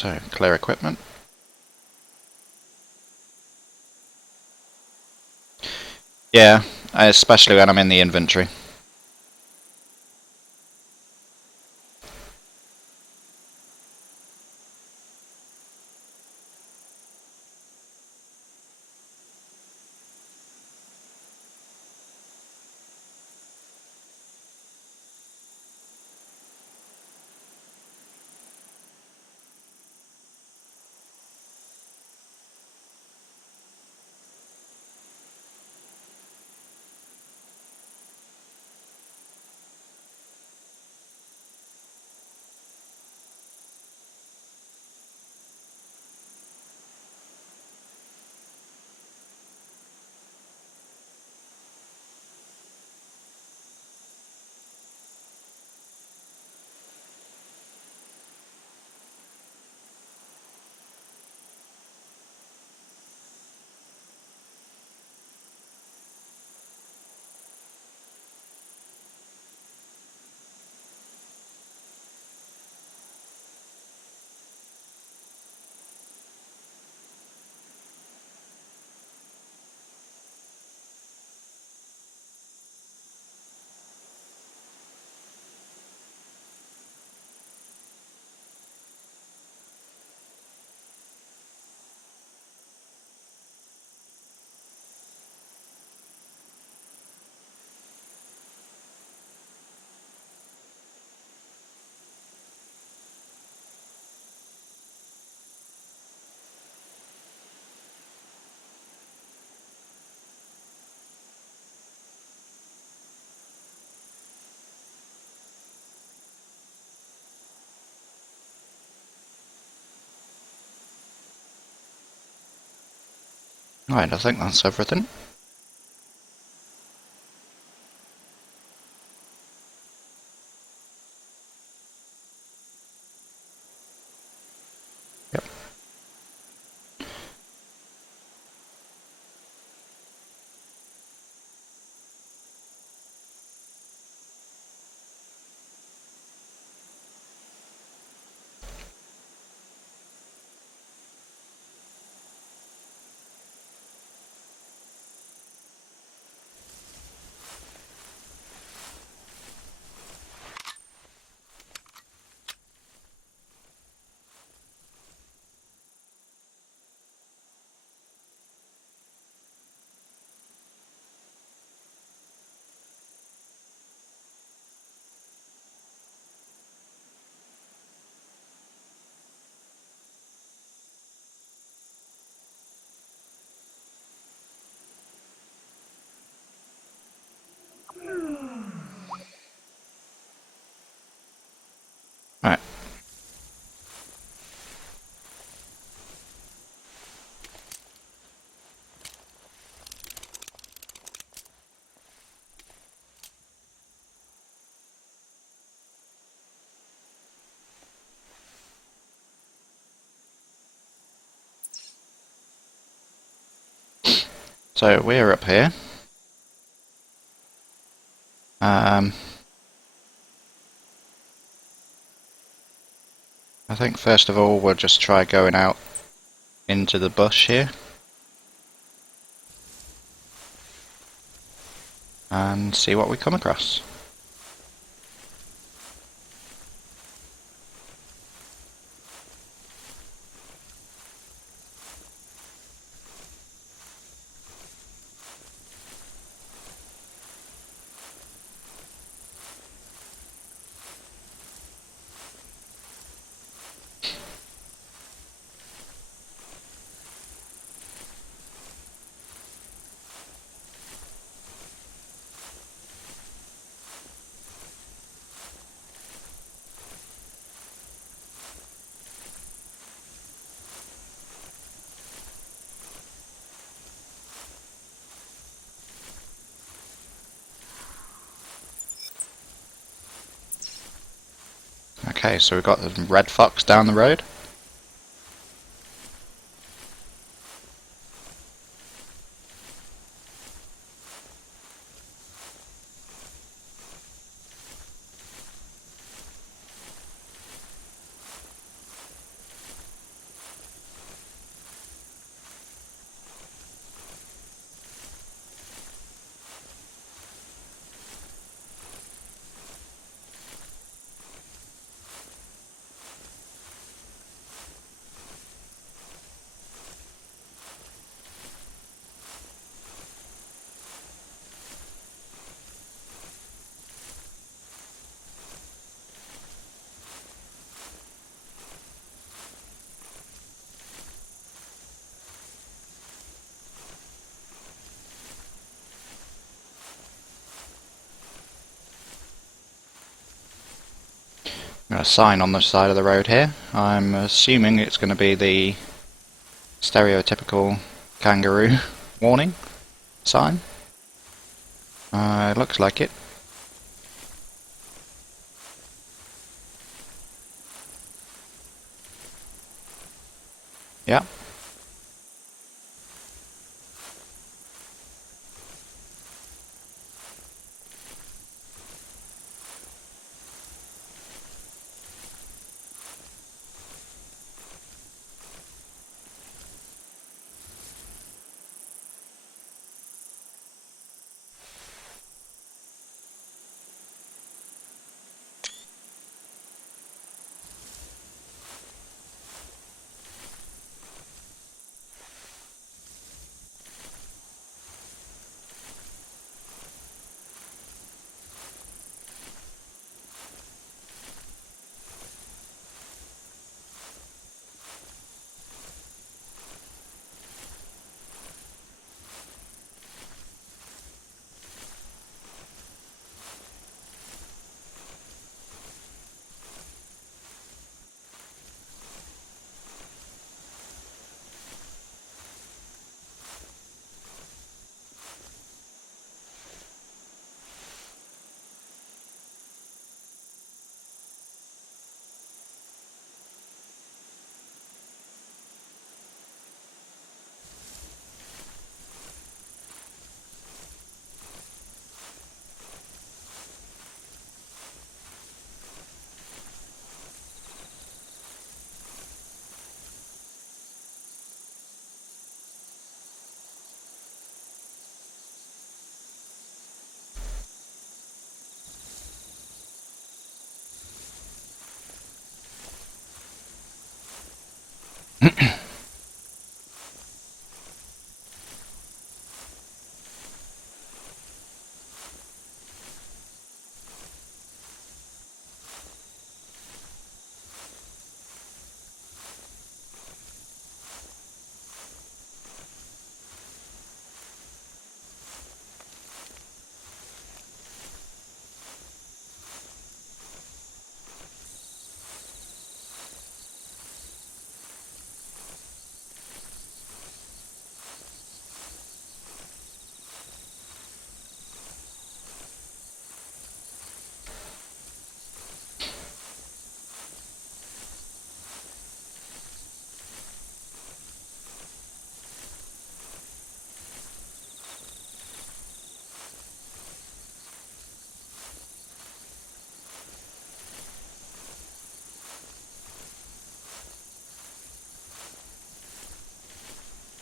So, clear equipment. Yeah, especially when I'm in the inventory. Right, I think that's everything. Yep. Right. So we're up here. I think first of all we'll just try going out into the bush here and see what we come across. Okay, so we've got the red fox down the road. A sign on the side of the road here. I'm assuming it's going to be the stereotypical kangaroo warning sign. It looks like it. Yeah.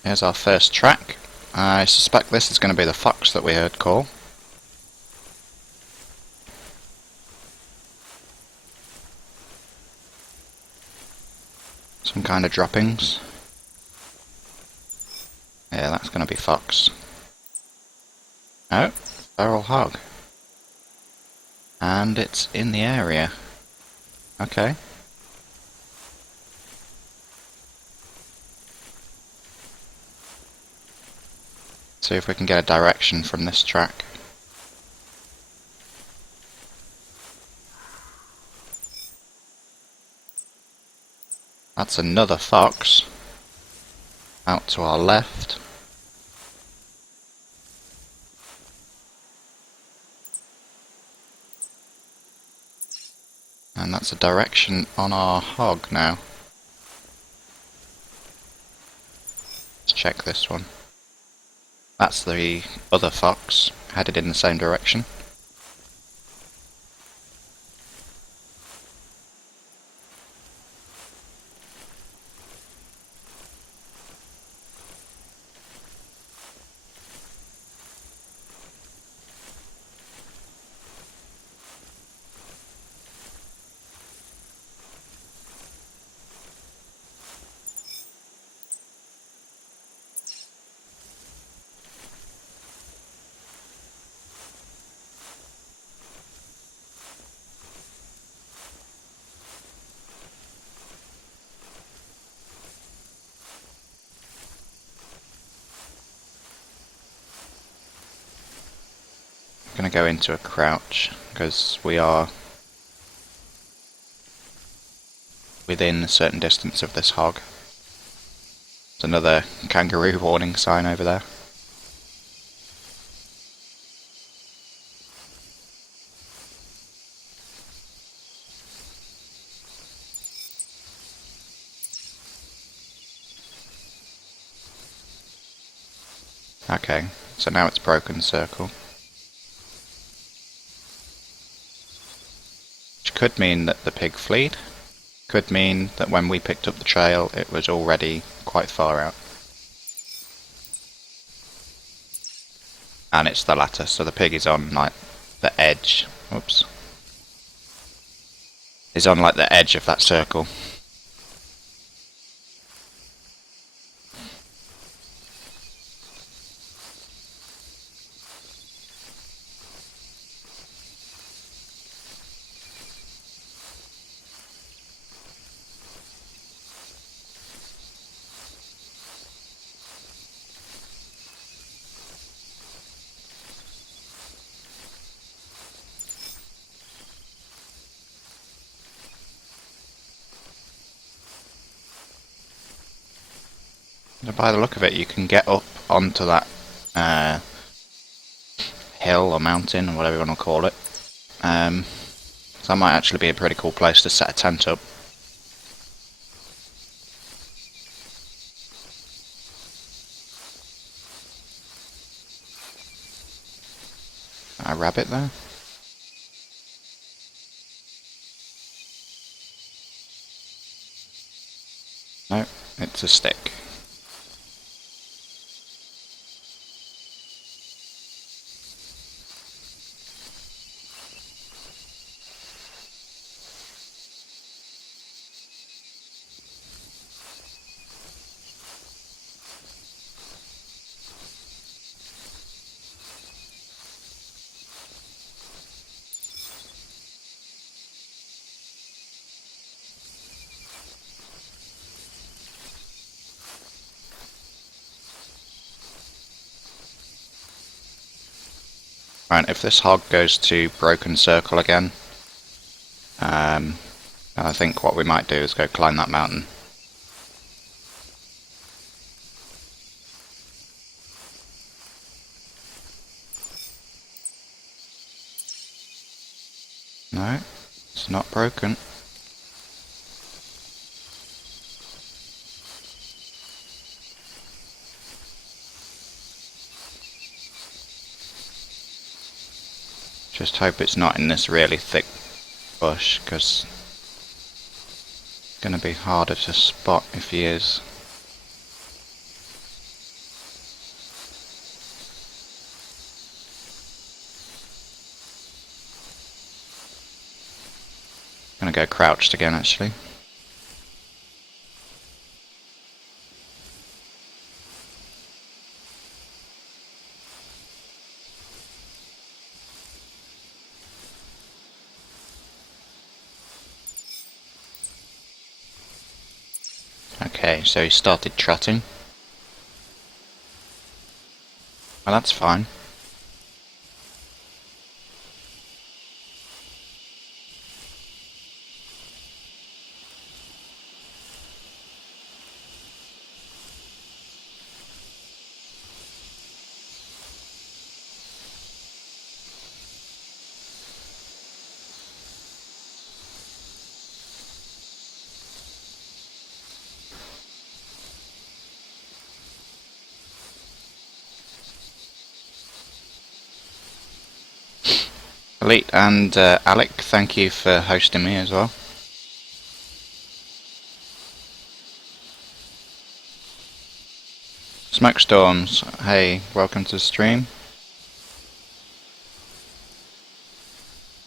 Here's our first track. I suspect this is going to be the fox that we heard call. Some kind of droppings. Yeah, that's going to be fox. Oh, feral hog. And it's in the area. Okay. See if we can get a direction from this track. That's another fox. Out to our left. And that's a direction on our hog now. Let's check this one. That's the other fox, headed in the same direction. Going to go into a crouch because we are within a certain distance of this hog. There's another kangaroo warning sign over there. Okay, so now it's broken circle. Which could mean that the pig fled. Could mean that when we picked up the trail it was already quite far out. And it's the latter, so the pig is on like the edge. Oops. Is on like the edge of that circle. By the look of it, you can get up onto that hill or mountain or whatever you want to call it. So that might actually be a pretty cool place to set a tent up. A rabbit there? No, it's a stick. Right, if this hog goes to broken circle again, I think what we might do is go climb that mountain. No, it's not broken. Just hope it's not in this really thick bush, because it's going to be harder to spot if he is. I'm going to go crouched again, actually. Okay, so he started trotting. Well, that's fine. Elite and Alec, thank you for hosting me as well. Smoke Storms, hey, welcome to the stream.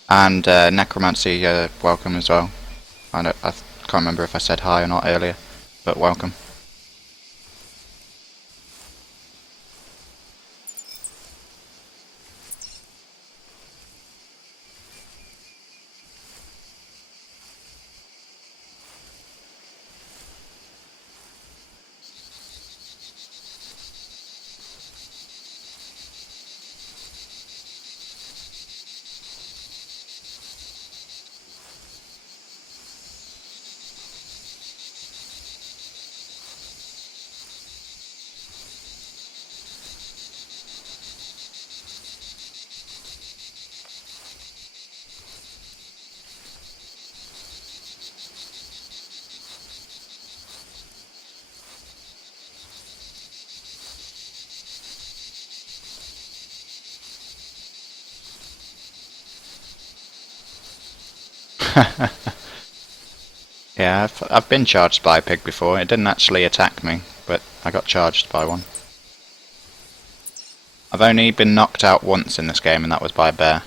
And Necromancy, welcome as well. I can't remember if I said hi or not earlier, but welcome. Yeah, I've been charged by a pig before. It didn't actually attack me, but I got charged by one. I've only been knocked out once in this game, and that was by a bear.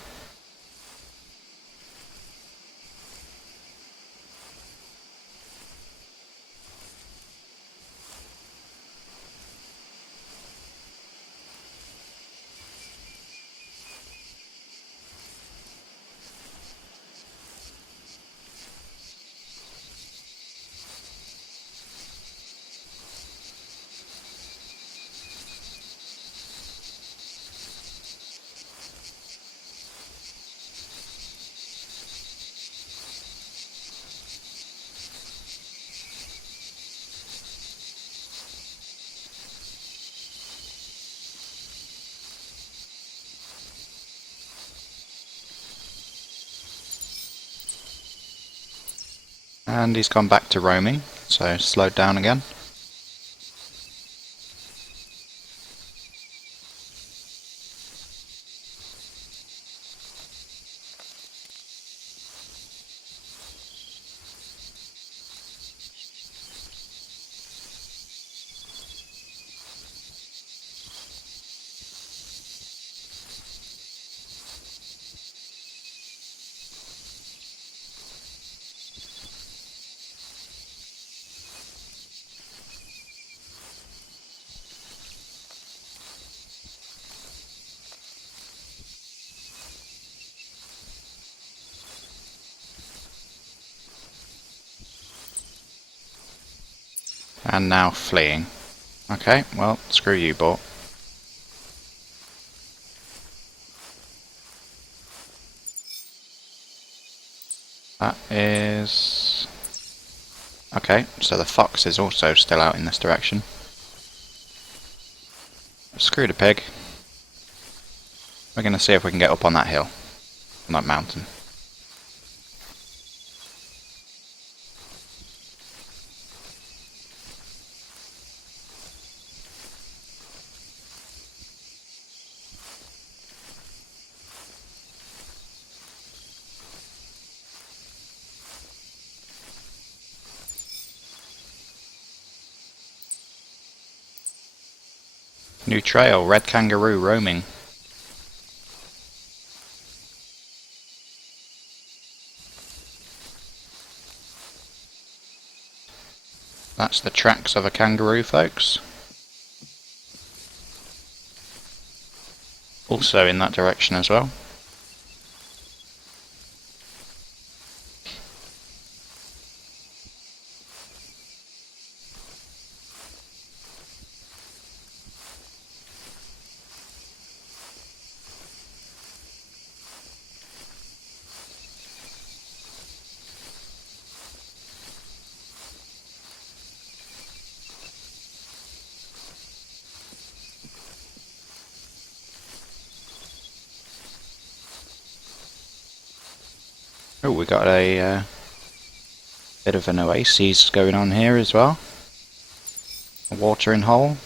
And he's gone back to roaming, so slowed down again. And now fleeing. Okay, well, screw you, Bort. That is... Okay, so the fox is also still out in this direction. Screw the pig. We're going to see if we can get up on that hill, on that mountain. New trail, red kangaroo roaming. That's the tracks of a kangaroo, folks. Also in that direction as well. Oh, we got a bit of an oasis going on here as well. A watering hole.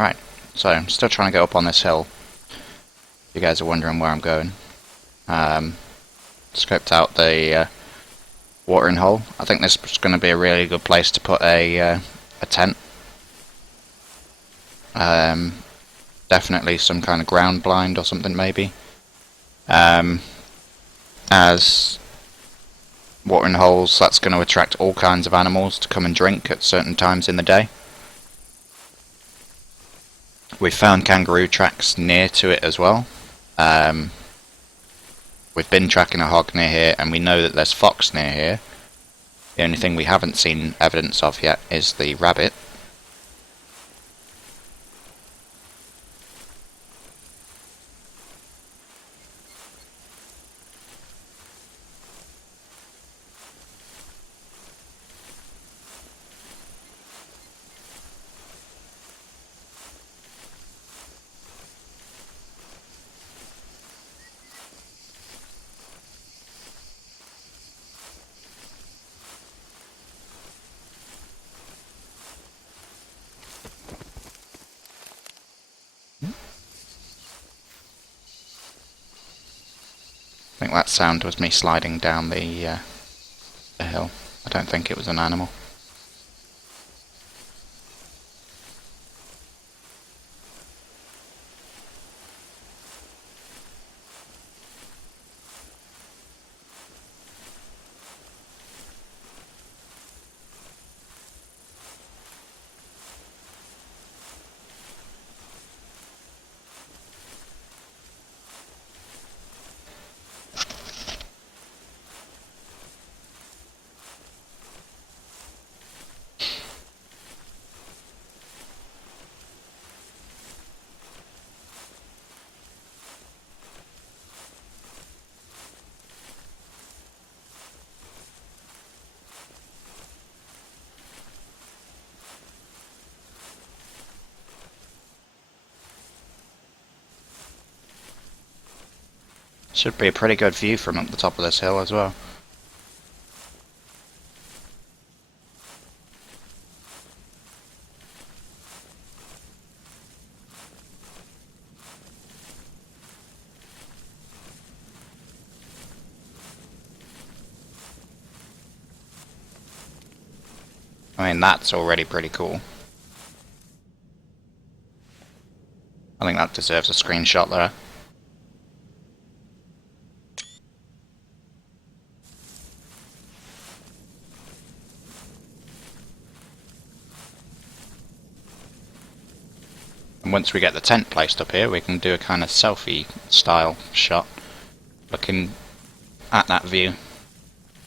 Right, so I'm still trying to get up on this hill. You guys are wondering where I'm going. Scoped out the watering hole. I think this is going to be a really good place to put a tent. Definitely some kind of ground blind or something maybe. As watering holes, that's going to attract all kinds of animals to come and drink at certain times in the day. We found kangaroo tracks near to it as well. We've been tracking a hog near here, and we know that there's fox near here. The only thing we haven't seen evidence of yet is the rabbit. I think that sound was me sliding down the hill. I don't think it was an animal. Should be a pretty good view from up the top of this hill as well. I mean, that's already pretty cool. I think that deserves a screenshot there. And once we get the tent placed up here, we can do a kind of selfie style shot looking at that view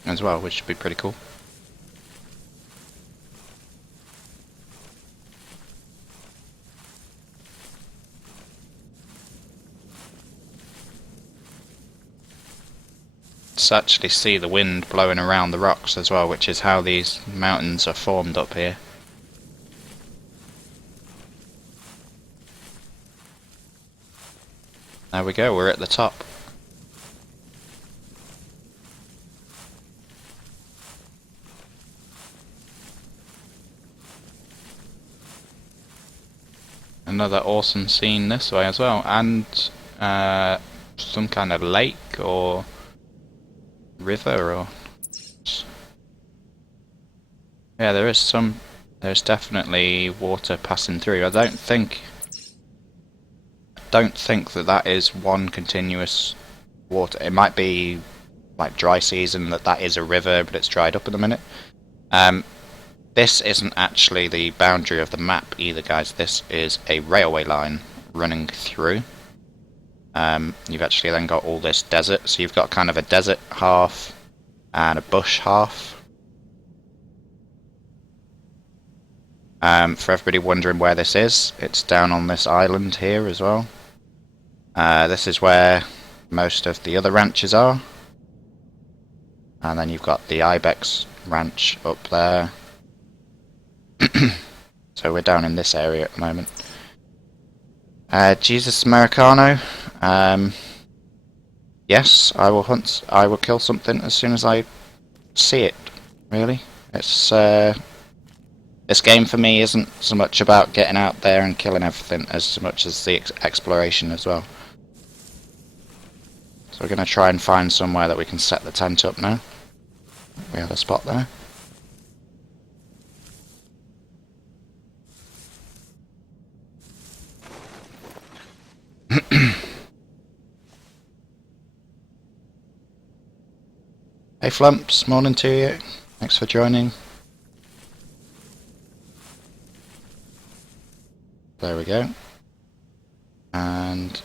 as well, which should be pretty cool. To actually see the wind blowing around the rocks as well, which is how these mountains are formed up here. There we go, we're at the top. Another awesome scene this way as well, and some kind of lake or river or... Yeah, there's definitely water passing through. I don't think that is one continuous water. It might be like dry season that is a river, but it's dried up in a minute. This isn't actually the boundary of the map either, guys. This is a railway line running through. You've actually then got all this desert, so you've got kind of a desert half and a bush half. For everybody wondering where this is, it's down on this island here as well. This is where most of the other ranches are. And then you've got the Ibex ranch up there. So we're down in this area at the moment. Jesus Americano. Yes, I will hunt. I will kill something as soon as I see it. Really, it's This game for me isn't so much about getting out there and killing everything as much as the exploration as well. So we're going to try and find somewhere that we can set the tent up now. We have a spot there. Hey Flumps, morning to you. Thanks for joining. There we go. And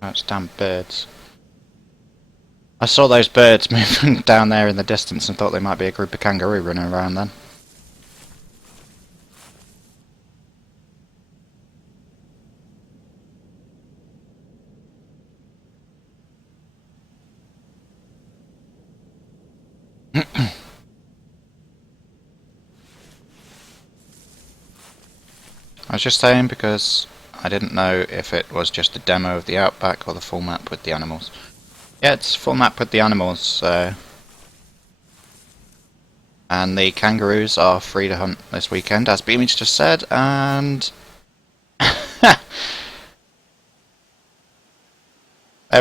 that's damn birds. I saw those birds moving down there in the distance and thought they might be a group of kangaroo running around then. I was just saying because I didn't know if it was just a demo of the Outback or the full map with the animals. Yeah, it's full map with the animals, and the kangaroos are free to hunt this weekend, as Beamage just said, and there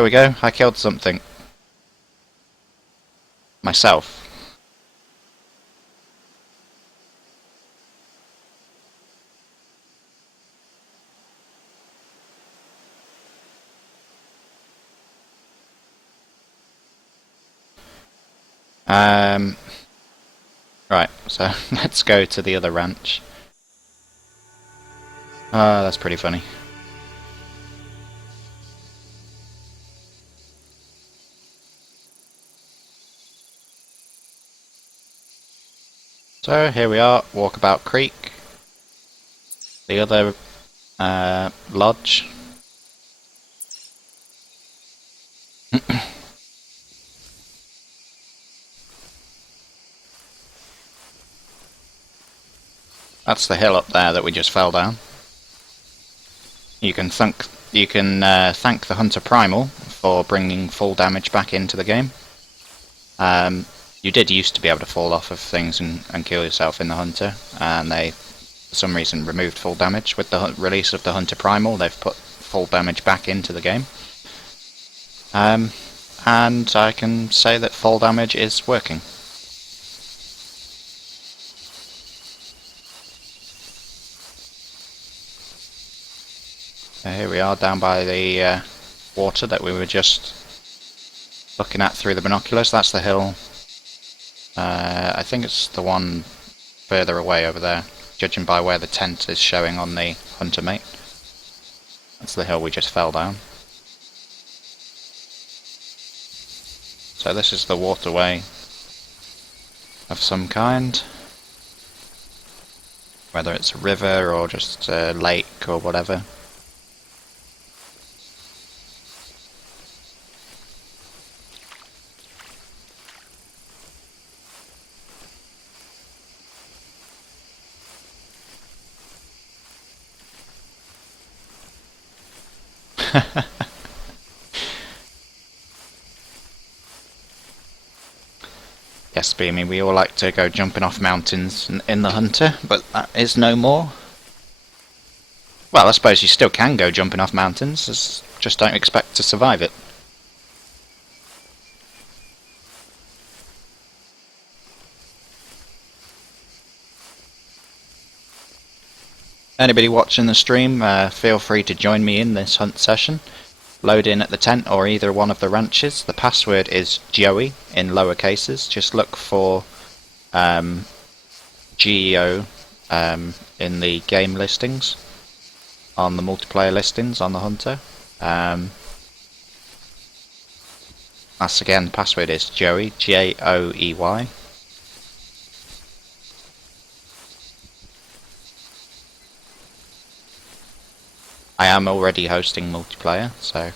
we go, I killed something. Myself. Right, so let's go to the other ranch. That's pretty funny. So here we are, Walkabout Creek. The other lodge. That's the hill up there that we just fell down. You can thank the Hunter Primal for bringing full damage back into the game. You did used to be able to fall off of things and kill yourself in the Hunter, and they, for some reason, removed full damage. With the release of the Hunter Primal, they've put full damage back into the game. And I can say that full damage is working. Here we are down by the water that we were just looking at through the binoculars. That's the hill. I think it's the one further away over there, judging by where the tent is showing on the Hunter Mate. That's the hill we just fell down. So this is the waterway of some kind, whether it's a river or just a lake or whatever. Yes, Beamy, we all like to go jumping off mountains in the Hunter, but that is no more. Well, I suppose you still can go jumping off mountains, just don't expect to survive it. Anybody watching the stream, feel free to join me in this hunt session. Load in at the tent or either one of the ranches. The password is Joey in lower cases. Just look for GEO in the game listings, on the multiplayer listings on the Hunter. That's again, the password is Joey, Joey. I am already hosting multiplayer, so...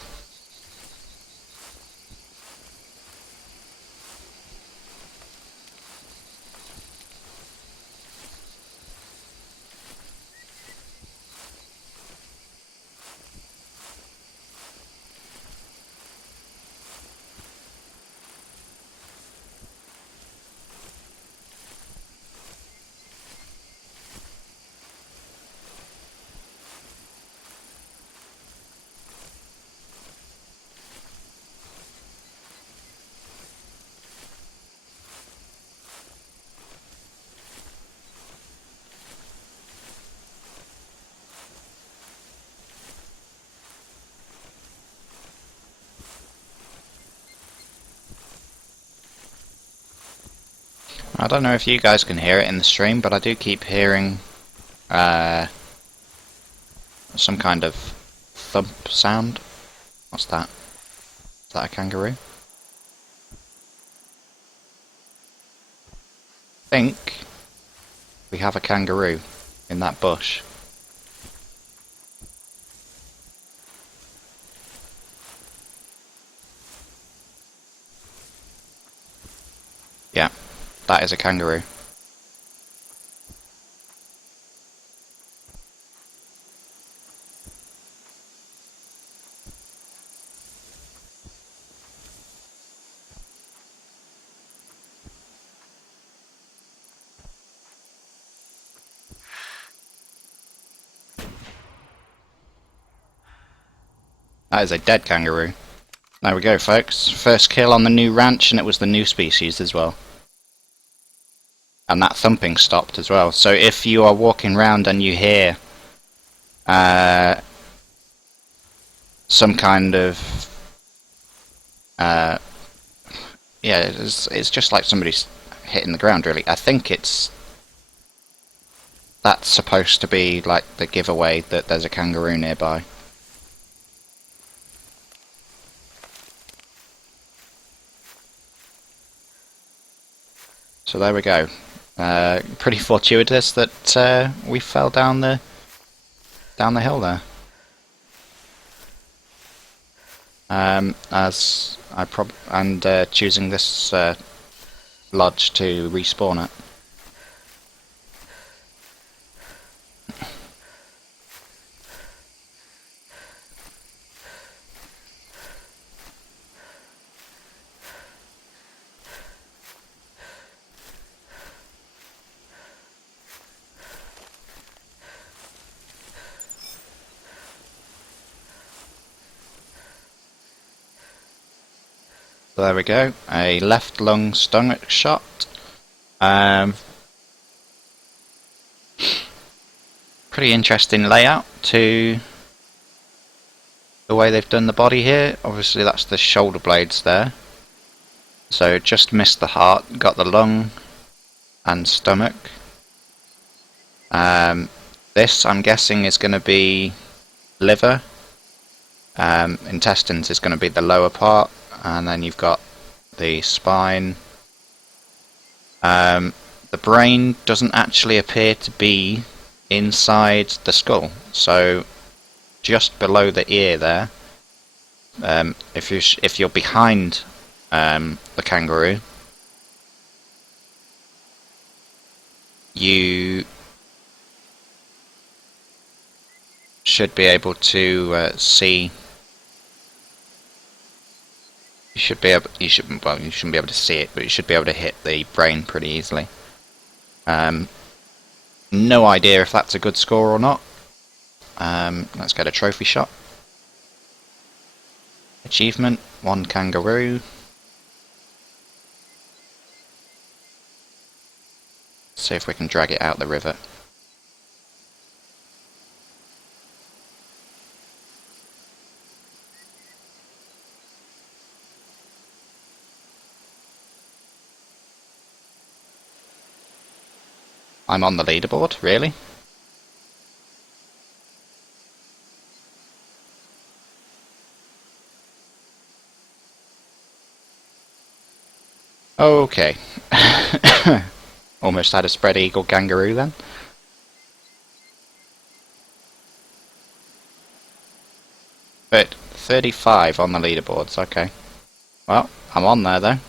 I don't know if you guys can hear it in the stream, but I do keep hearing some kind of thump sound. What's that? Is that a kangaroo? I think we have a kangaroo in that bush. Yeah, that is a kangaroo. That is a dead kangaroo. There we go, folks. First kill on the new ranch, and it was the new species as well. And that thumping stopped as well. So if you are walking around and you hear some kind of yeah, it's just like somebody's hitting the ground, really. I think that's supposed to be like the giveaway that there's a kangaroo nearby. So there we go. Pretty fortuitous that we fell down the hill there. As I choosing this lodge to respawn it. So there we go, a left lung stomach shot. Pretty interesting layout to the way they've done the body here. Obviously that's the shoulder blades there. So just missed the heart, got the lung and stomach. This I'm guessing is going to be liver. Intestines is going to be the lower part. And then you've got the spine. The brain doesn't actually appear to be inside the skull, so just below the ear there, if you're behind the kangaroo, you should be able to see. You should be able. You should. Well, you shouldn't be able to see it, but you should be able to hit the brain pretty easily. No idea if that's a good score or not. Let's get a trophy shot. Achievement: 1 kangaroo. See if we can drag it out the river. I'm on the leaderboard, really? Okay. Almost had a spread eagle kangaroo then. But 35 on the leaderboards, okay. Well, I'm on there though.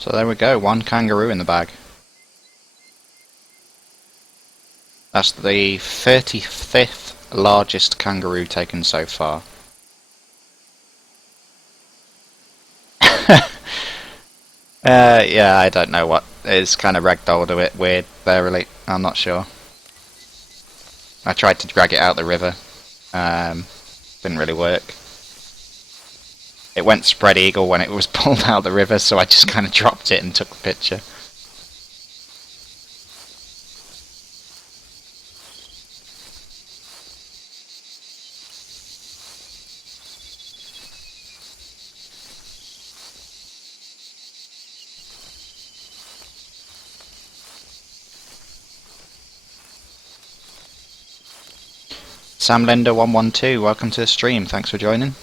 So there we go, 1 kangaroo in the bag. That's the 35th largest kangaroo taken so far. Yeah, I don't know what. It's kind of ragdolled a bit weird there, really. I'm not sure. I tried to drag it out the river. Didn't really work. It went spread eagle when it was pulled out the river, so I just kind of dropped it and took the picture. Sam Linder 112, welcome to the stream. Thanks for joining.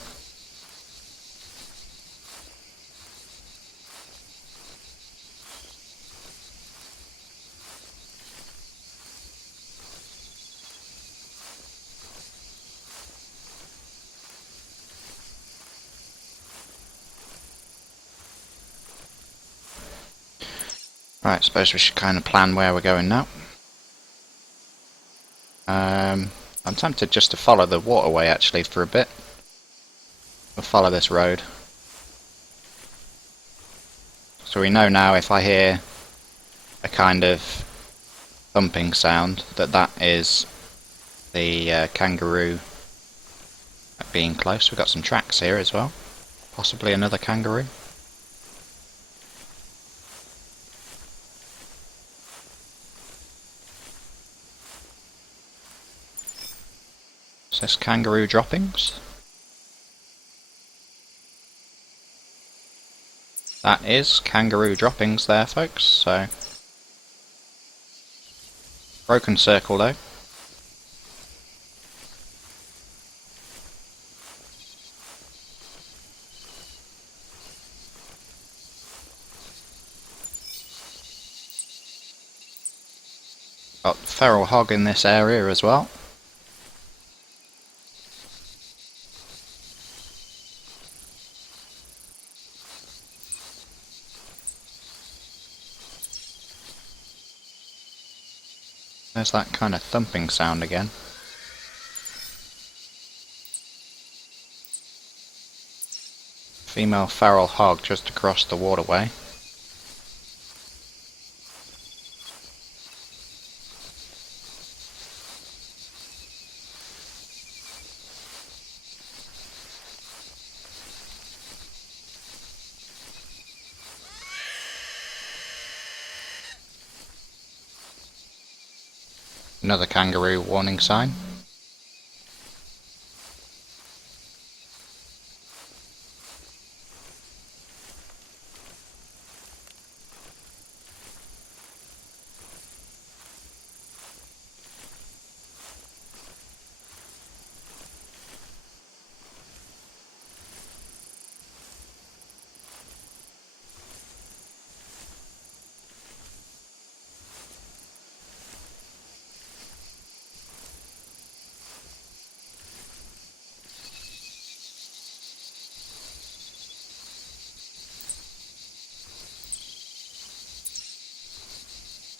Right, suppose we should kind of plan where we're going now. I'm tempted just to follow the waterway actually for a bit. We'll follow this road. So we know now if I hear a kind of thumping sound that is the kangaroo being close. We've got some tracks here as well. Possibly another kangaroo. Is this kangaroo droppings? That is kangaroo droppings there, folks, so... Broken circle though. Got feral hog in this area as well. There's that kind of thumping sound again. Female feral hog just across the waterway. Another kangaroo warning sign.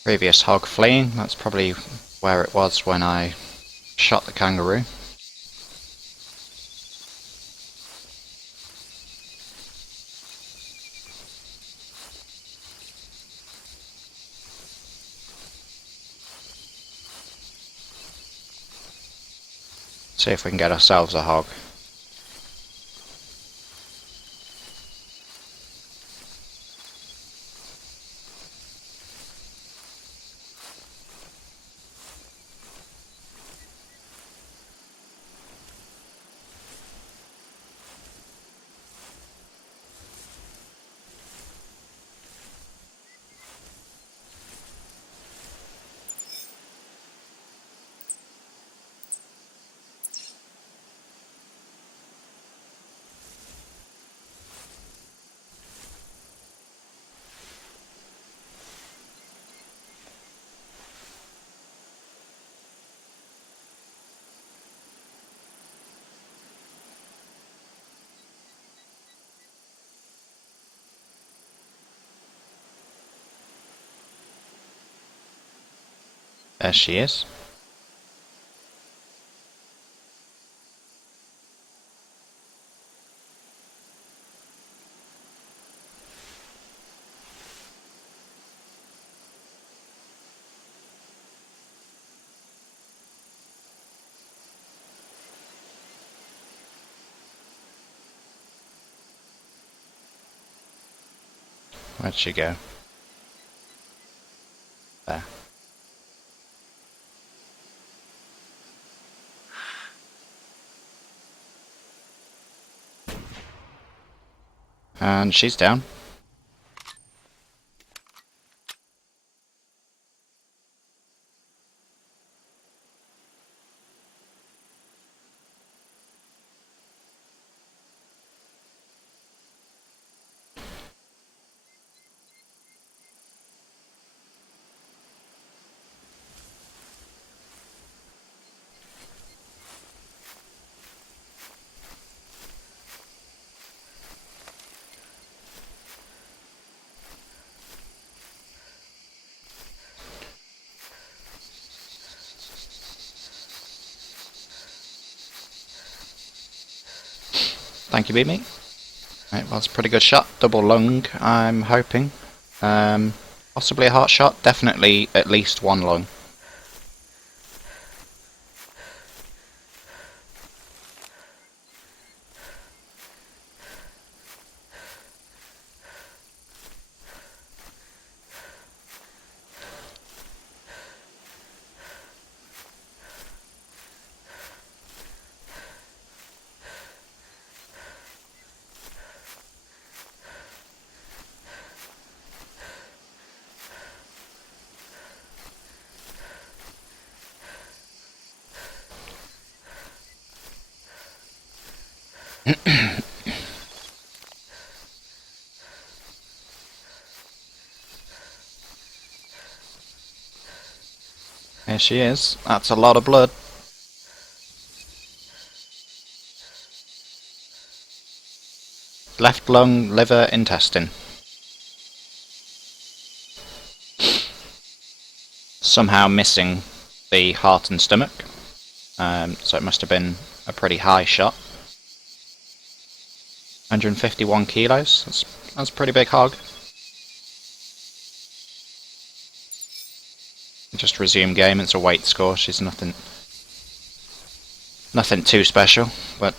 Previous hog fleeing, that's probably where it was when I shot the kangaroo. See if we can get ourselves a hog. There she is. Where'd she go? There. And she's down. Thank you, Beat Me. Right, well, it's a pretty good shot. Double lung, I'm hoping. Possibly a heart shot. Definitely at least one lung. There she is. That's a lot of blood. Left lung, liver, intestine. Somehow missing the heart and stomach. So it must have been a pretty high shot. 151 kilos. That's a pretty big hog. Just resume game. It's a weight score. She's nothing too special, but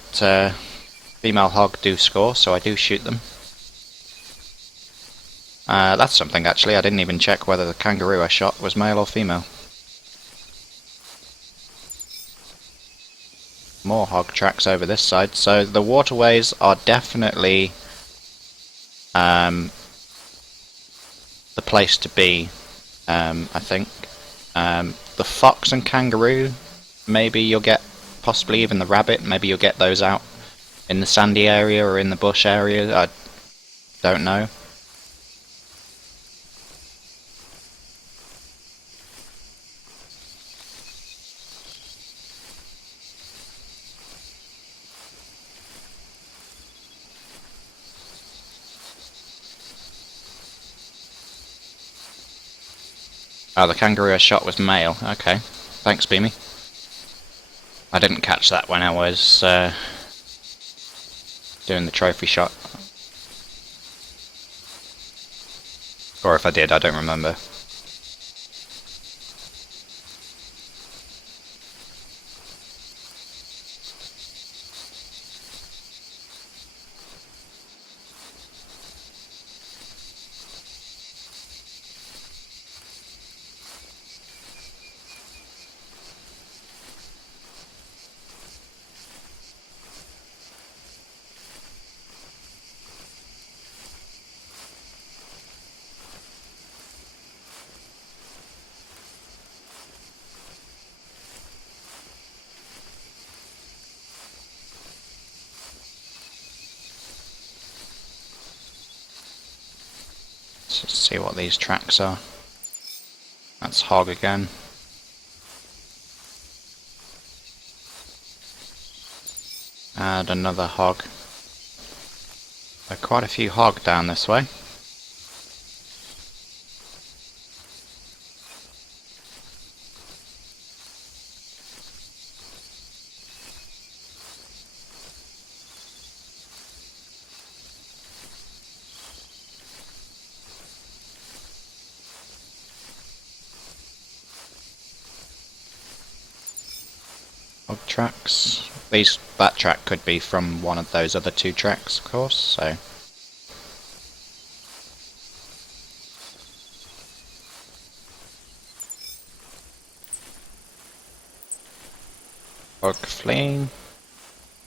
female hog do score, so I do shoot them. That's something actually. I didn't even check whether the kangaroo I shot was male or female. more hog tracks over this side. So the waterways are definitely the place to be, I think. The fox and kangaroo, maybe you'll get, possibly even the rabbit, maybe you'll get those out in the sandy area or in the bush area, I don't know. Oh, the kangaroo I shot was male. Okay. Thanks, Beamy. I didn't catch that when I was doing the trophy shot. Or if I did, I don't remember. Let's see what these tracks are. That's hog again. And another hog. There are quite a few hog down this way. Hog tracks. That track could be from one of those other two tracks, of course, so... Hog fleeing.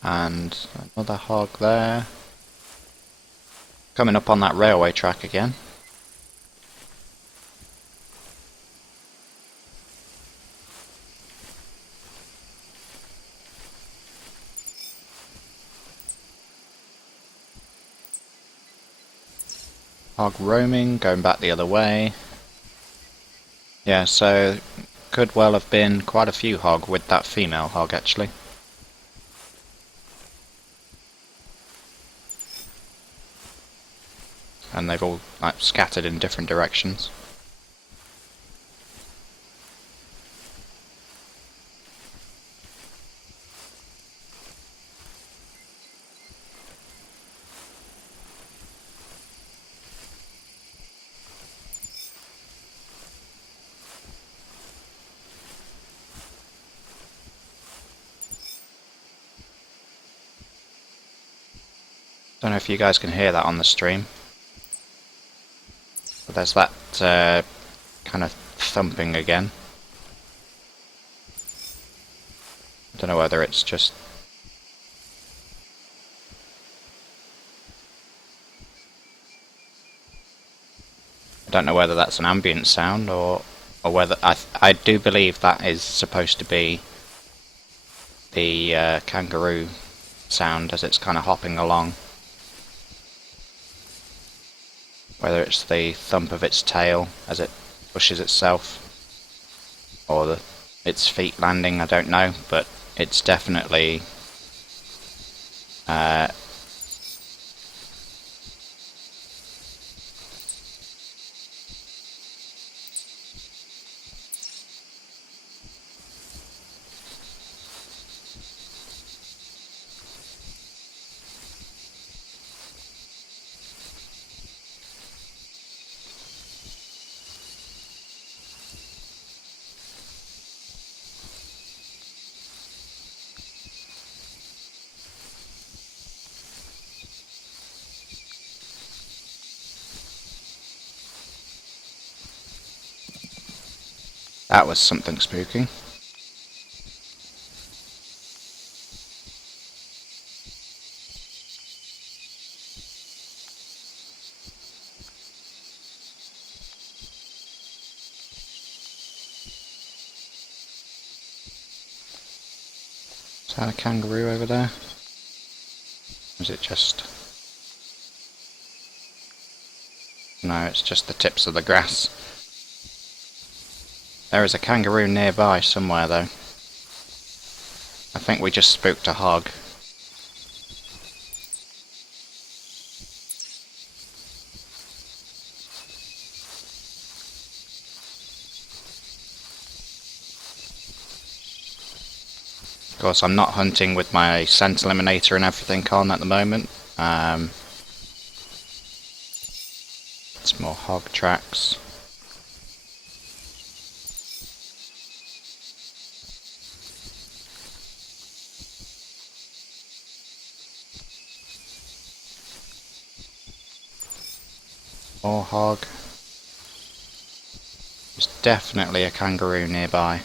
And another hog there. Coming up on that railway track again. Hog roaming, going back the other way. Yeah, so could well have been quite a few hog with that female hog actually. And they've all like scattered in different directions. Don't know if you guys can hear that on the stream. But there's that kind of thumping again. Don't know whether it's just... I don't know whether that's an ambient sound or whether... I do believe that is supposed to be the kangaroo sound as it's kind of hopping along. Whether it's the thump of its tail as it pushes itself, or its feet landing, I don't know, but it's definitely that was something spooky. Is that a kangaroo over there? Or is it just... No, it's just the tips of the grass. There is a kangaroo nearby somewhere though. I think we just spooked a hog. Of course, I'm not hunting with my scent eliminator and everything on at the moment. It's more hog tracks. More hog. There's definitely a kangaroo nearby.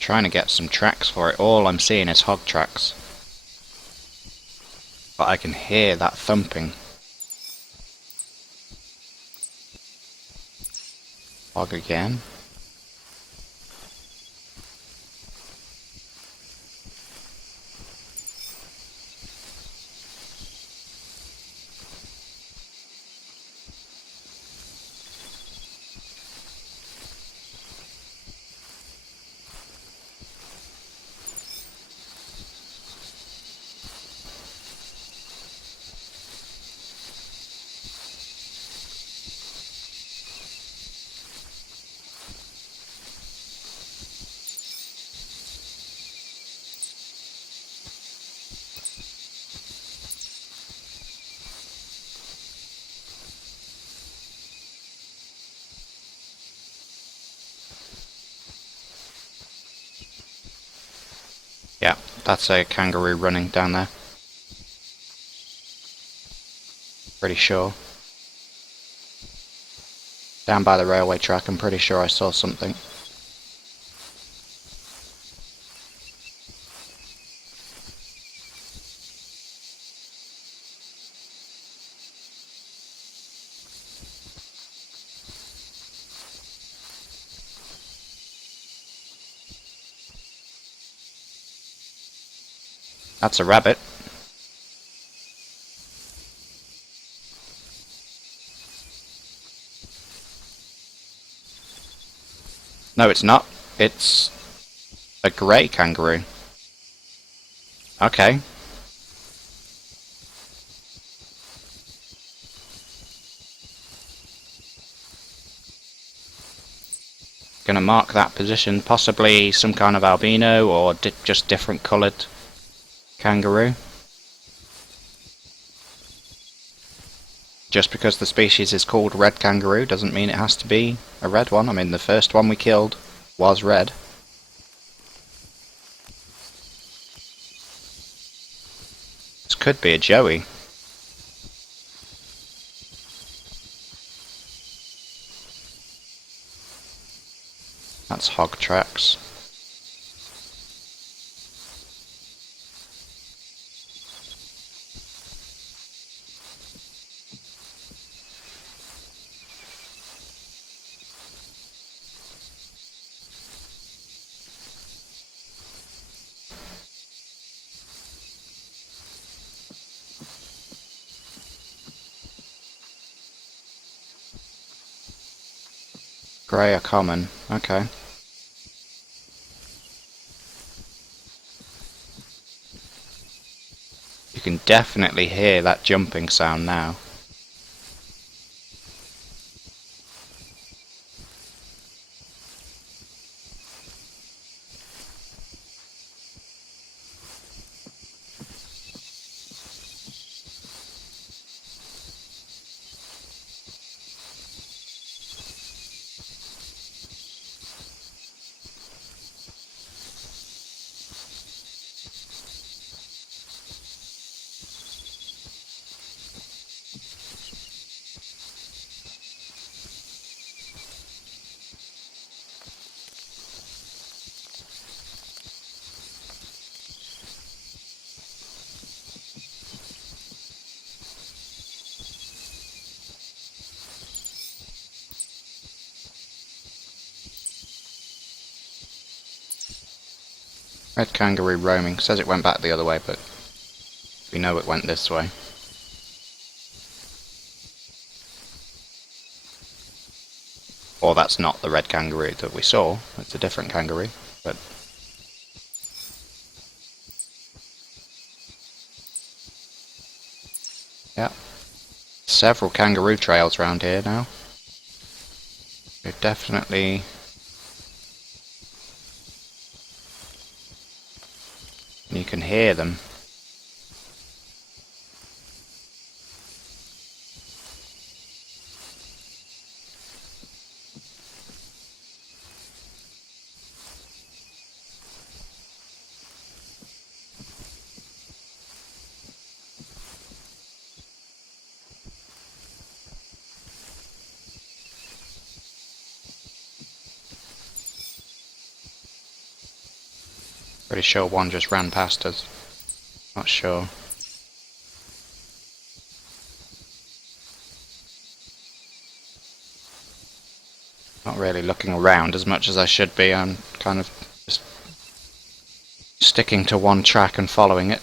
Trying to get some tracks for it. All I'm seeing is hog tracks. But I can hear that thumping. Hog again. Yeah, that's a kangaroo running down there. Pretty sure. Down by the railway track, I'm pretty sure I saw something. That's a rabbit. No, it's not. It's a grey kangaroo. Okay. Gonna mark that position. Possibly some kind of albino or just different coloured kangaroo. Just because the species is called red kangaroo doesn't mean it has to be a red one. I mean, the first one we killed was red. This could be a joey. That's hog tracks. Grey are common. Okay. You can definitely hear that jumping sound now. Red kangaroo roaming. Says it went back the other way, but we know it went this way. Or that's not the red kangaroo that we saw. It's a different kangaroo, but... yeah. Several kangaroo trails around here now. We're definitely... you can hear them. Pretty sure one just ran past us. Not sure. Not really looking around as much as I should be. I'm kind of just sticking to one track and following it.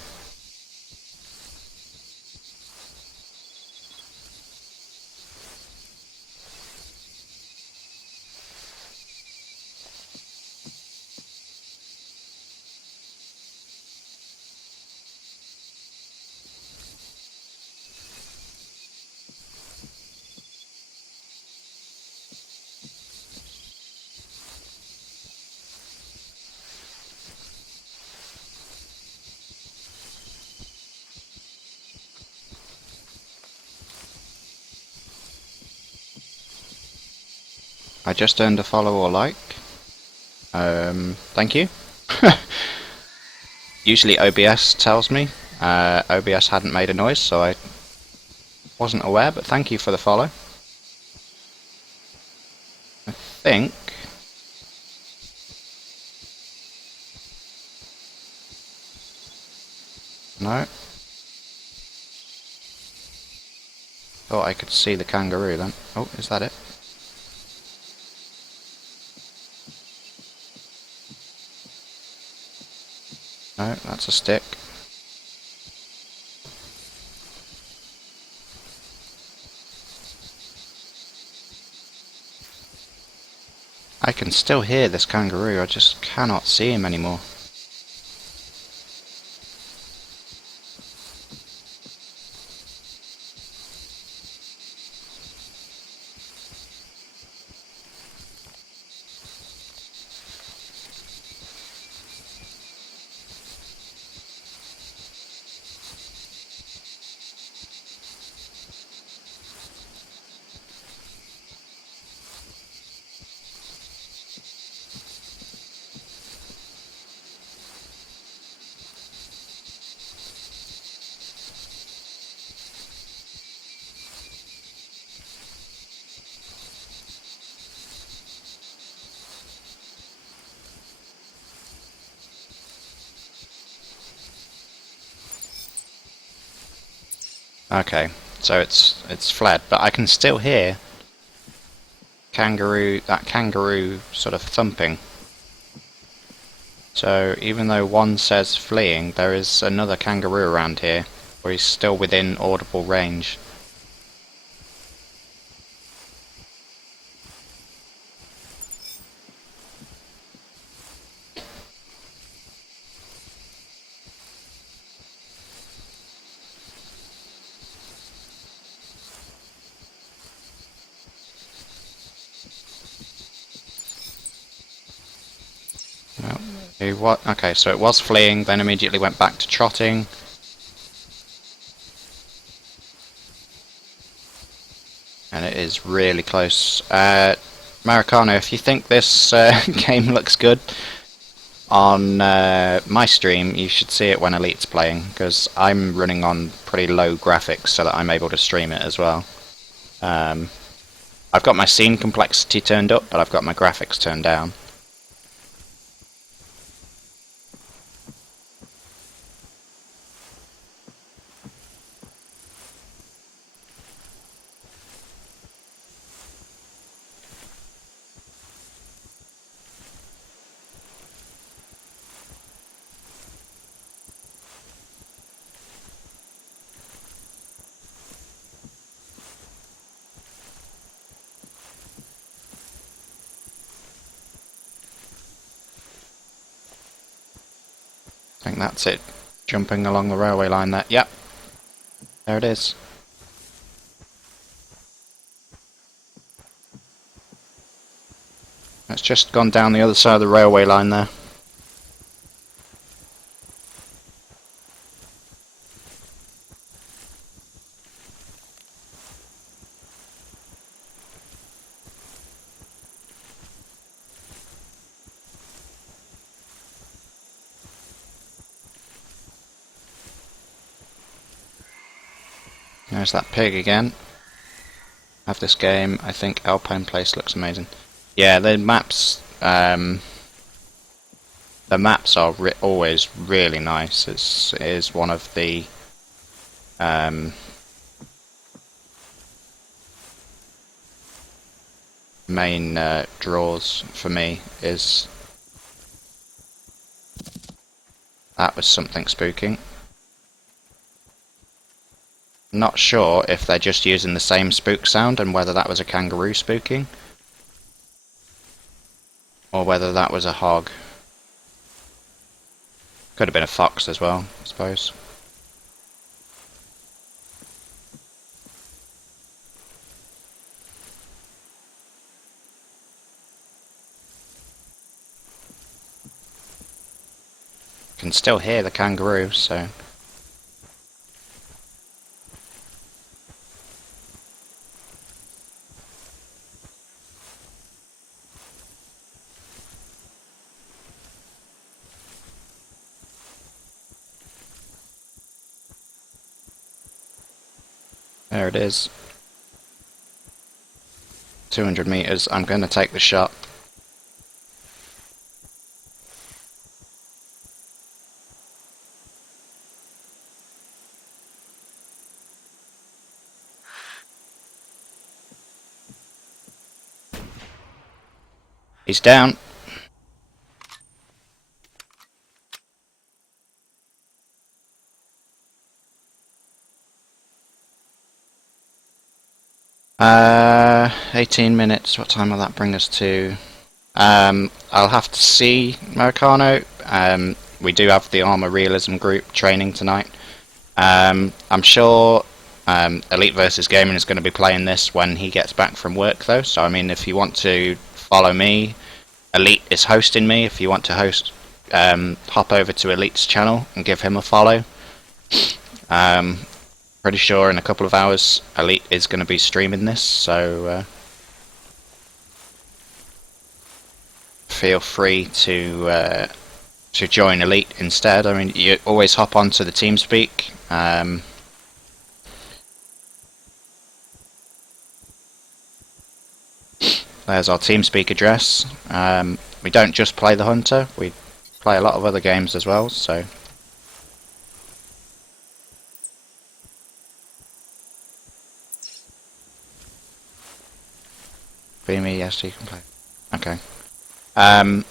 I just earned a follow or like. Thank you. Usually OBS tells me. OBS hadn't made a noise, so I wasn't aware, but thank you for the follow. I think... no. Thought I could see the kangaroo then. Oh, is that it? No, that's a stick. I can still hear this kangaroo, I just cannot see him anymore. Okay, so it's fled, but I can still hear that kangaroo sort of thumping. So even though one says fleeing, there is another kangaroo around here, where he's still within audible range. Okay, so it was fleeing, then immediately went back to trotting. And it is really close. Maricano, if you think this game looks good on my stream, you should see it when Elite's playing, because I'm running on pretty low graphics so that I'm able to stream it as well. I've got my scene complexity turned up, but I've got my graphics turned down. think that's it. Jumping along the railway line there. Yep. There it is. It's just gone down the other side of the railway line there. There's that pig again. Of this game, I think Alpine Place looks amazing. Yeah, the maps are always really nice. It is one of the main draws for me. Is that was something spooking. Not sure if they're just using the same spook sound and whether that was a kangaroo spooking, or whether that was a hog. Could have been a fox as well, I suppose. Can still hear the kangaroo, so. There it is. 200 meters. I'm going to take the shot. He's down. Uh, 18 minutes. What time will that bring us to? I'll have to see, Maricano. We do have the Armour Realism group training tonight. I'm sure Elite vs Gaming is going to be playing this when he gets back from work, though. So I mean, if you want to follow me, Elite is hosting me. If you want to host, hop over to Elite's channel and give him a follow. Pretty sure in a couple of hours Elite is going to be streaming this, so feel free to join Elite instead. I mean, you always hop onto the TeamSpeak. There's our TeamSpeak address. We don't just play the Hunter, we play a lot of other games as well, so. Me, yes, you can play. Okay. But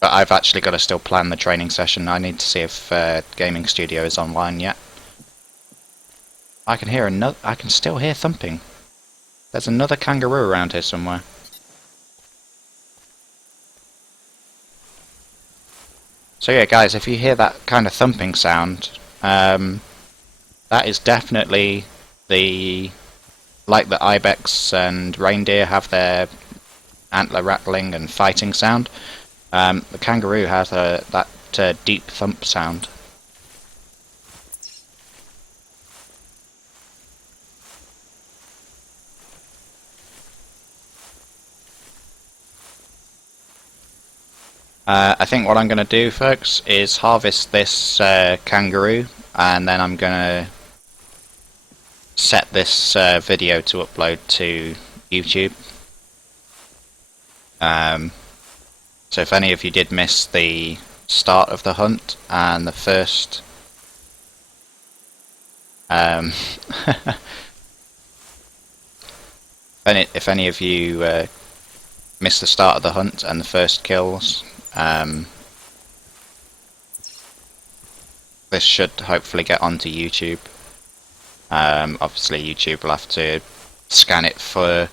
I've actually got to still plan the training session. I need to see if Gaming Studio is online yet. I can hear another. I can still hear thumping. There's another kangaroo around here somewhere. So yeah, guys, if you hear that kind of thumping sound, that is definitely the. Like the ibex and reindeer have their antler rattling and fighting sound, the kangaroo has that deep thump sound. I think what I'm going to do, folks, is harvest this kangaroo, and then I'm going to set this video to upload to YouTube. So if any of you did miss the start of the hunt and the first if any of you missed the start of the hunt and the first kills, this should hopefully get onto YouTube. Obviously YouTube will have to scan it for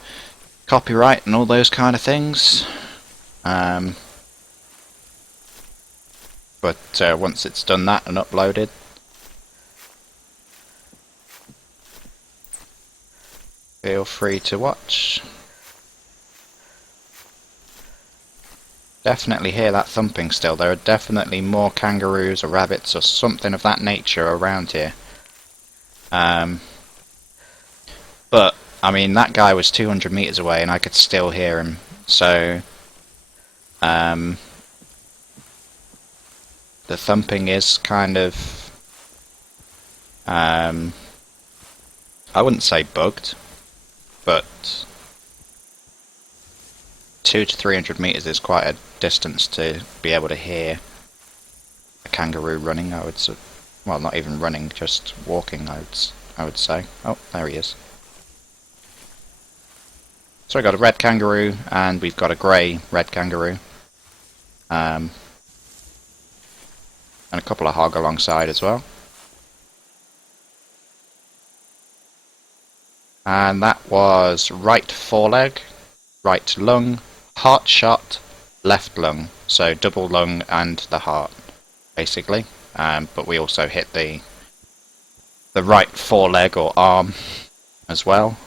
copyright and all those kind of things. But once it's done that and uploaded, feel free to watch. Definitely hear that thumping still. There are definitely more kangaroos or rabbits or something of that nature around here. But, I mean, that guy was 200 meters away and I could still hear him. So, the thumping is kind of, I wouldn't say bugged, but 200 to 300 meters is quite a distance to be able to hear a kangaroo running. I would say, well, not even running, just walking. I would say. Oh, there he is. So we got a red kangaroo and we've got a grey red kangaroo, and a couple of hog alongside as well. And that was right foreleg, right lung, heart shot, left lung. So double lung and the heart, basically. But we also hit the right foreleg or arm as well.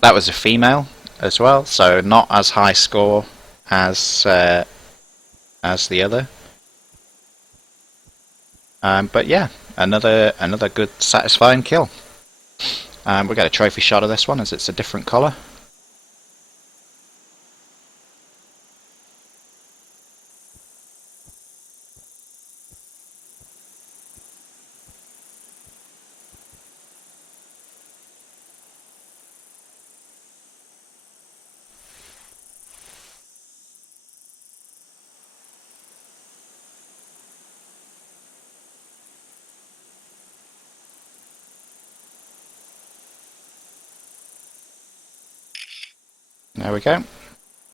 That was a female as well, so not as high score as the other. But yeah, another good satisfying kill. We got a trophy shot of this one as it's a different colour. There we go.